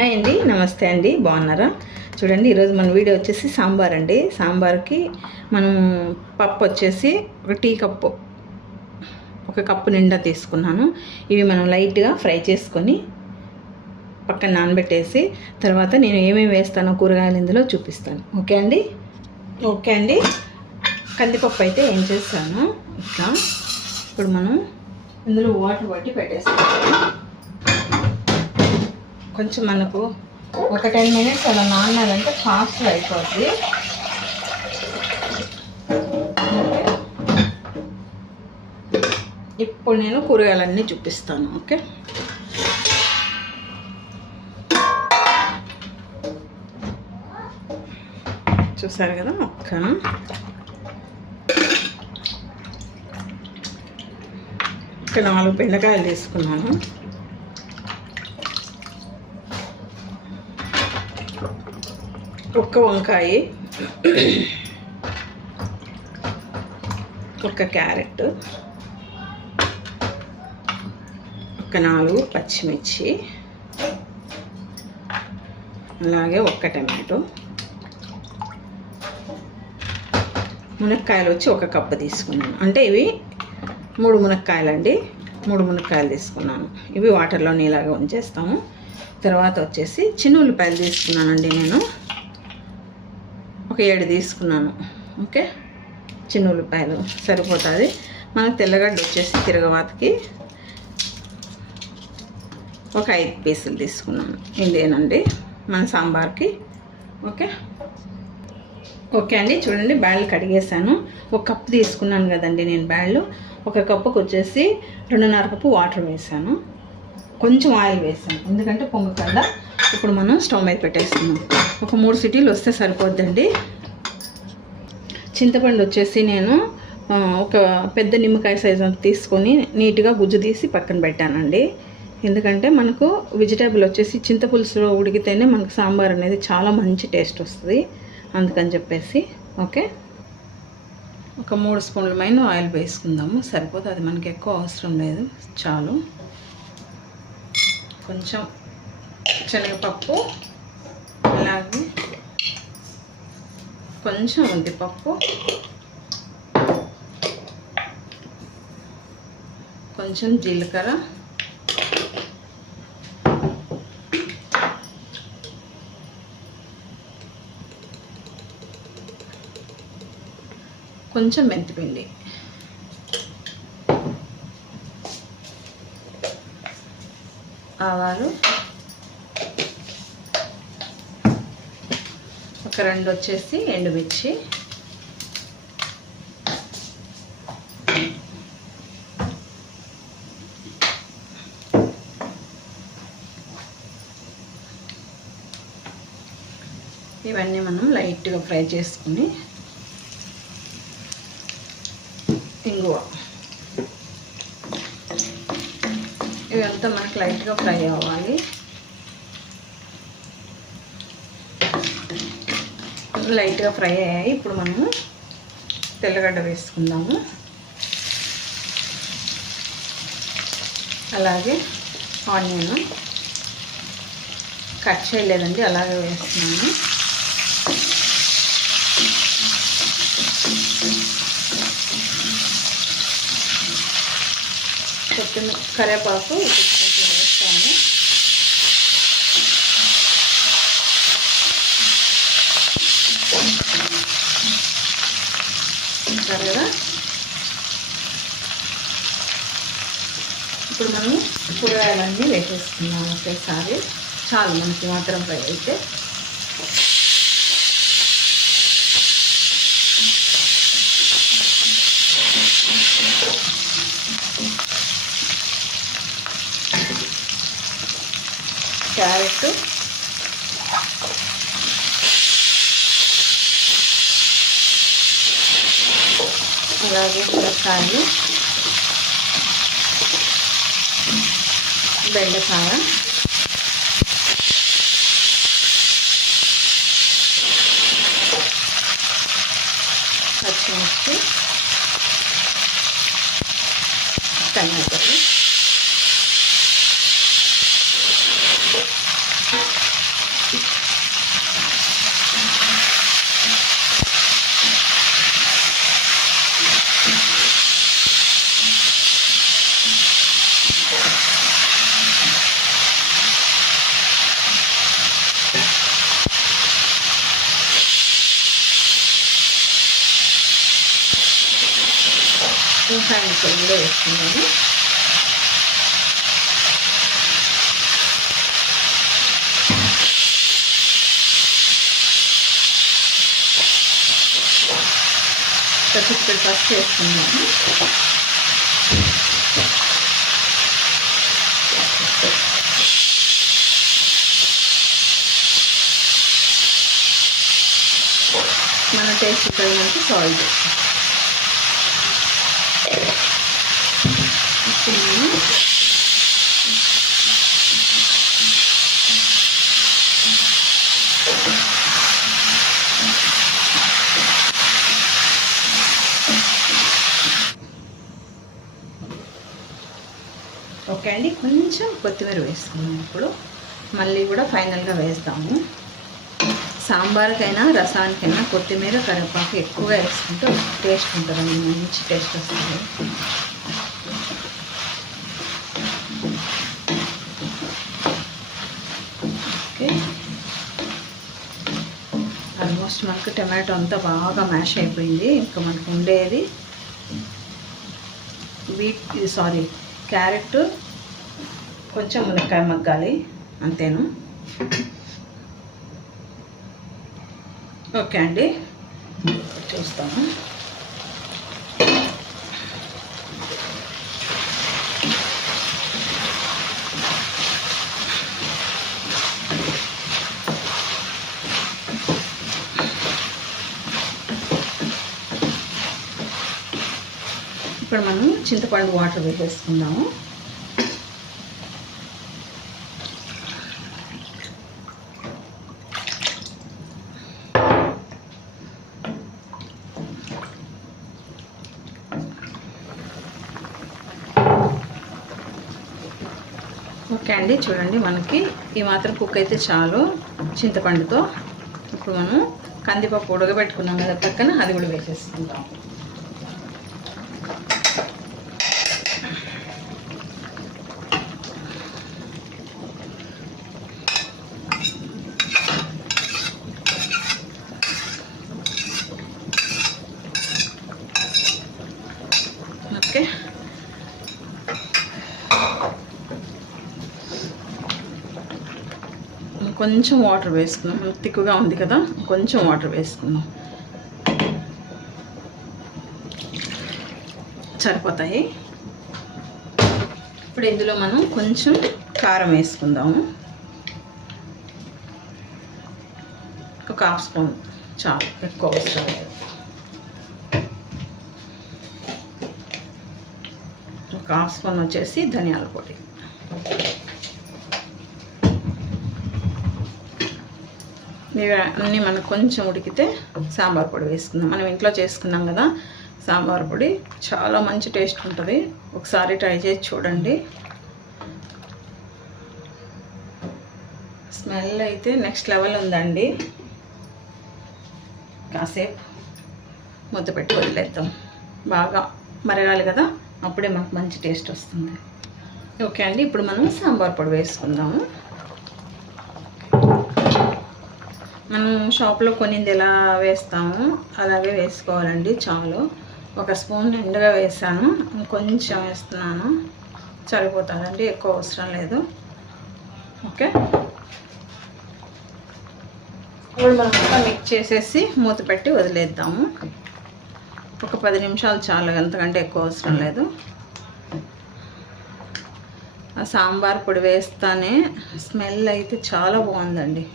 Hi అండి నమస్తే అండి బాగున్నారా? చూడండి ఈరోజు మన వీడియో వచ్చేసి సాంబార్ అండి. సాంబార్కి మనం పప్పు వచ్చేసి ఒక టీ కప్పు ఒక కప్పు నిండా తీసుకున్నాను. ఇవి మనం లైట్గా ఫ్రై చేసుకొని పక్కన నానబెట్టేసి తర్వాత నేను ఏమేమి వేస్తానో కూరగాయలు ఇందులో చూపిస్తాను. ఓకే అండి? ఓకే అండి. కందిపప్పు అయితే ఏం చేస్తాను? ఇట్లా. ఇప్పుడు మనం ఇందులో వాటర్ పట్టి పెట్టేస్తాము కొంచెం మనకు ఒక టెన్ మినిట్స్ అలా నానాలంటే ఫాస్ట్గా అయిపోద్ది. ఇప్పుడు నేను కూరగాయలన్నీ చూపిస్తాను ఓకే? చూసారు కదా ఒక్క ఒక నాలుగు బెండకాయలు తీసుకున్నాను. ఒక్క వంకాయ ఒక క్యారెట్ ఒక నాలుగు పచ్చిమిర్చి అలాగే ఒక్క టమాటో. మునక్కాయలు వచ్చి ఒక కప్పు తీసుకున్నాను. అంటే ఇవి మూడు మునక్కాయలు అండి మూడు మునక్కాయలు తీసుకున్నాను. ఇవి వాటర్లో నీలాగా ఉంచేస్తాము. తర్వాత వచ్చేసి చిన్న ఉల్లిపాయలు తీసుకున్నానండి నేను. ఒక ఏడు తీసుకున్నాను. ఓకే? చిన్న ఉల్లిపాయలు సరిపోతుంది. మనకు తెల్లగడ్డ వచ్చేసి తిరగవాతకి ఒక ఐదు పీసులు తీసుకున్నాను. ఇదేనండి మన సాంబార్కి. ఓకే? ఓకే అండి. చూడండి బ్యాళ్ళు కడిగేసాను ఒక కప్పు తీసుకున్నాను కదండి నేను బ్యాళ్ళు. ఒక కప్పుకు వచ్చేసి రెండున్నర కప్పు వాటర్ వేసాను కొంచెం ఆయిల్ వేసాను ఎందుకంటే పొంగకుండా ఇప్పుడు మనం స్టవ్ మీద పెట్టేస్తున్నాం. ఒక మూడు సిటీలు వస్తే సరిపోద్దండి. చింతపండు వచ్చేసి నేను ఒక పెద్ద నిమ్మకాయ సైజు అంత తీసుకొని నీట్గా గుజ్జు తీసి పక్కన పెట్టానండి. ఎందుకంటే మనకు వెజిటేబుల్ వచ్చేసి చింతపులుసులో ఉడికితేనే మనకు సాంబార్ అనేది చాలా మంచి టేస్ట్ వస్తుంది. అందుకని చెప్పేసి ఓకే. ఒక మూడు స్పూన్ల మైన ఆయిల్ వేసుకుందాము. సరిపోతుంది అది మనకి ఎక్కువ అవసరం లేదు. చాలు. కొంచెం శనగపప్పు అలాగే కొంచెం ఉద్దిపప్పు కొంచెం జీలకర్ర కొంచెం మెంతిపిండి. ఆవాలు. ఒక రెండు వచ్చేసి ఎండుమిర్చి. ఇవన్నీ మనం లైట్గా ఫ్రై చేసుకుని ఇంగువ. ఇవంతా మనకి లైట్గా ఫ్రై అవ్వాలి. లైట్గా ఫ్రై అయ్యాయి. ఇప్పుడు మనము తెల్లగడ్డ వేసుకుందాము. అలాగే ఆనియన్ కట్ చేయలేదండి అలాగే వేస్తున్నాను. కొత్తిమీర కరివేపాకు కొంచెం వేస్తాను. చూస్తారు కదా? ఇప్పుడు మనం కూరగాయలన్నీ వేసేసుకున్నాం ఒకేసారి. చాలు మనకి మాత్రం ఫ్రై అయితే. క్యారెట్. అలాగే మునక్కాయలు బెండకాయ పచ్చిమిర్చి టమాటాలు నిమ్మకాయ ముక్కలు కూడా వేస్తున్నాను ఇక్కడ ఫస్ట్ వేసుకున్నాను మన టేస్ట్ తగినంత సాల్ట్ ఇప్పుడు మనం ఓకే అండి. కొంచెం కొత్తిమీర వేసుకున్నాం ఇప్పుడు మళ్ళీ కూడా ఫైనల్గా వేస్తాము. సాంబార్కైనా రసానికైనా కొత్తిమీర కరివేపాకు ఎక్కువగా వేసుకుంటే టేస్ట్ ఉంటుందండి. మంచి టేస్ట్ వస్తుంది. ఓకే. ఆల్మోస్ట్ మనకు టమాటో అంతా బాగా మ్యాష్ అయిపోయింది. ఇంకా మనకు ఉండేది వీట్ సారీ క్యారెట్ కొంచెం మునక్కాయ మగ్గాలి. అంతేను? ఓకే అండి. చూస్తాము ఇప్పుడు మనం చింతపండు వాటర్ వేసేసుకుందాము. ఓకే అండి చూడండి మనకి ఈ మాత్రం కుక్ అయితే చాలు. చింతపండుతో ఇప్పుడు మనం కందిపప్పు ఉడకబెట్టుకున్నాం కదా పక్కన అది కూడా వేసేసుకుంటాం. ఓకే. కొంచెం వాటర్ వేసుకుందాం. మనకు తిక్కుగా ఉంది కదా కొంచెం వాటర్ వేసుకుందాం. సరిపోతాయి. ఇప్పుడు ఇందులో మనం కొంచెం కారం వేసుకుందాము. ఒక హాఫ్ స్పూన్ చాలు ఎక్కువ అవసరం లేదు. ఒక హాఫ్ స్పూన్ వచ్చేసి ధనియాల పొడి. అన్నీ మనకు కొంచెం ఉడికితే సాంబార్ పొడి వేసుకుందాం. మనం ఇంట్లో చేసుకున్నాం కదా సాంబార్ పొడి. చాలా మంచి టేస్ట్ ఉంటుంది. ఒకసారి ట్రై చేసి చూడండి. స్మెల్ అయితే నెక్స్ట్ లెవెల్ ఉందండి. కాసేపు ముద్ద పెట్టి వదిలేద్దాం. బాగా మరగాలి కదా అప్పుడే మనకు మంచి టేస్ట్ వస్తుంది. ఓకే అండి ఇప్పుడు మనం సాంబార్ పొడి వేసుకుందాము. మనం షాప్లో కొనింది ఎలా వేస్తాము అలాగే వేసుకోవాలండి చాలు. ఒక స్పూన్ నిండుగా వేసాను. కొంచెం వేస్తున్నాను. సరిపోతుందండి ఎక్కువ అవసరం లేదు. ఓకే? ఇప్పుడు మనం అంతా మిక్స్ చేసేసి మూత పెట్టి వదిలేద్దాము. ఒక పది నిమిషాలు చాలు ఎంతకంటే ఎక్కువ అవసరం లేదు. ఆ సాంబార్ పొడి వేస్తానే స్మెల్ అయితే చాలా బాగుందండి.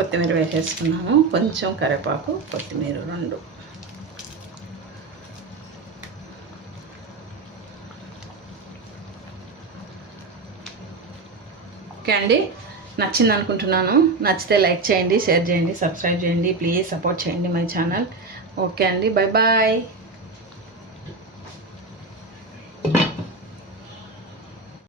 కొత్తిమీర వేసేసుకున్నాము. కొంచెం కరివేపాకు కొత్తిమీర రెండు. ఓకే అండి. నచ్చింది అనుకుంటున్నాను నచ్చితే లైక్ చేయండి షేర్ చేయండి సబ్స్క్రైబ్ చేయండి. ప్లీజ్ సపోర్ట్ చేయండి మై ఛానల్. ఓకే అండి. Bye bye.